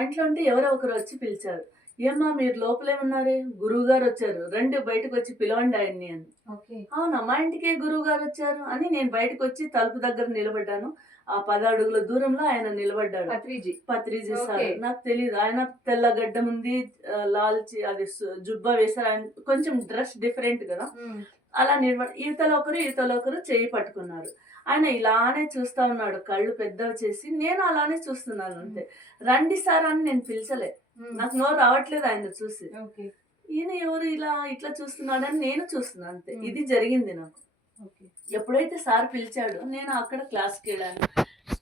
ఇంట్లో ఉంటే ఎవరో ఒకరు వచ్చి పిలిచారు. "ఏమ్మా మీరు లోపలే ఉన్నారే? గురువుగారొచ్చారు. రండి బయటకొచ్చి పిలవండి ఆయన్ని" అని. ఓకే. అవునా! మా ఇంటికే గురువుగారొచ్చారు అని నేను బయటకొచ్చి తలుపు దగ్గర నిలబడ్డాను. ఆ 10 అడుగుల దూరంలో ఆయన నిలబడ్డాడు. పత్రిజీ. పత్రిజీ ఓకే. సార్. నాకు తెలీదు. ఆయన తెల్ల గడ్డముంది. లాల్చి అది జుబ్బా వేశారు. ఆయన కొంచెం డ్రెస్ డిఫరెంట్ గదా! హ్మ్. అలా ఇవతలొకరు చెయ్యి పట్టుకున్నారు. ఆయన ఇలానే చూస్తా ఉన్నాడు. కళ్ళు పెద్దవి చేసి. నేను అలానే చూస్తున్నాను హ్మ్. అంతే. రండి సార్ అని నేను పిలిచలే. హ్మ్. నాకు నోరు రావట్లేదు ఆయన్ని చూసి. ఓకే. ఈయన ఎవరు ఇట్లా చూస్తున్నాడని నేను చూస్తున్నా అంతే. హ్మ్. ఇది జరిగింది నాకు. ఓకే. ఎప్పుడైతే సార్ పిలిచాడో నేను అక్కడ క్లాస్‌కెళ్ళాను.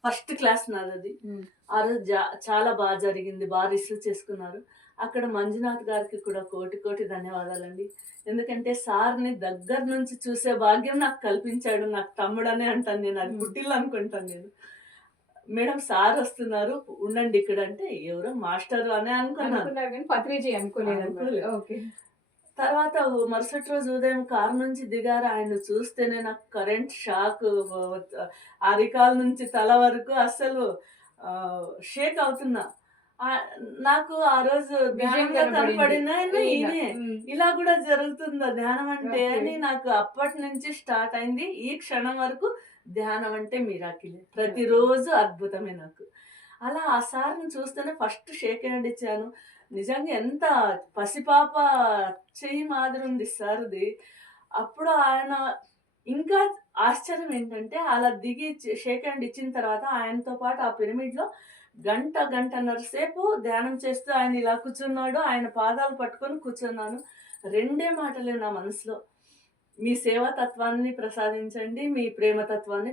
First class నాదది. హ్మ్. ఆ రోజు చాలా జరిగింది. రిసీవ్ చేసుకున్నారు. అక్కడ మంజునాథ్ గారికి కూడా కోటి కోటి ధన్యవాదాలండి. ఎందుకంటే సార్‌ని దగ్గర నుంచి చూసే భాగ్యం నాకు కల్పించాడు. నాకు తమ్ముడనే అంటాను నేను. అది హ్మ్. పుట్టిల్లు అనుకుంటాను నేను. మేడం సారొస్తున్నారు ఉండండి ఇక్కడ అంటే ఎవరో మాస్టరు అనే అనుకున్నాను. అనుకున్నారు గానీ పత్రిజీ అనుకోలేదన్నమాట. అనుకోలే. ఓకే. తర్వాత మరుసటి రోజు ఉదయం కారు నుంచి దిగారు. ఆయన్ని చూస్తేనే నాకు కరెంట్ షాకు. అరికాలు నుంచి తల వరకు అస్సలు షేక్ అవుతున్నా. ఆహ్, నాకు ఆ రోజు విజయం ధ్యానంలో కనబడింది. కనపడినాయన ఈయన. ఈయనే. హ్మ్. ఇలా గూడా జరుగుతుందా ధ్యానం అంటే ఓకే. అని నాకు అప్పటినుంచి స్టార్ట్ అయింది. ఈ క్షణం వరకు ధ్యానం అంటే మిరాకిలే. ఓకే. ప్రతిరోజు అద్భుతమే నాకు. అలా ఆ సార్‌ని చూస్తేనే ఫస్ట్ షేక్ హ్యాండ్ ఇచ్చాను. నిజంగా ఎంత పసిపాప చెయ్యి మాదిరుంది సార్‌ది. అప్పుడు ఆయన ఇంకా ఆశ్చర్యం ఏంటంటే, అలా దిగి షేక్ హ్యాండ్ ఇచ్చిన తర్వాత ఆయనతో పాటు ఆ పిరమిడ్‌లో గంటన్నర సేపు ధ్యానం చేస్తూ ఆయన ఇలా కూర్చున్నాడు. ఆయన పాదాలు పట్టుకొని కూర్చున్నాను. రెండే మాటలే నా మనసులో. మీ సేవా తత్వాన్ని ప్రసాదించండి. మీ ప్రేమ తత్వాన్ని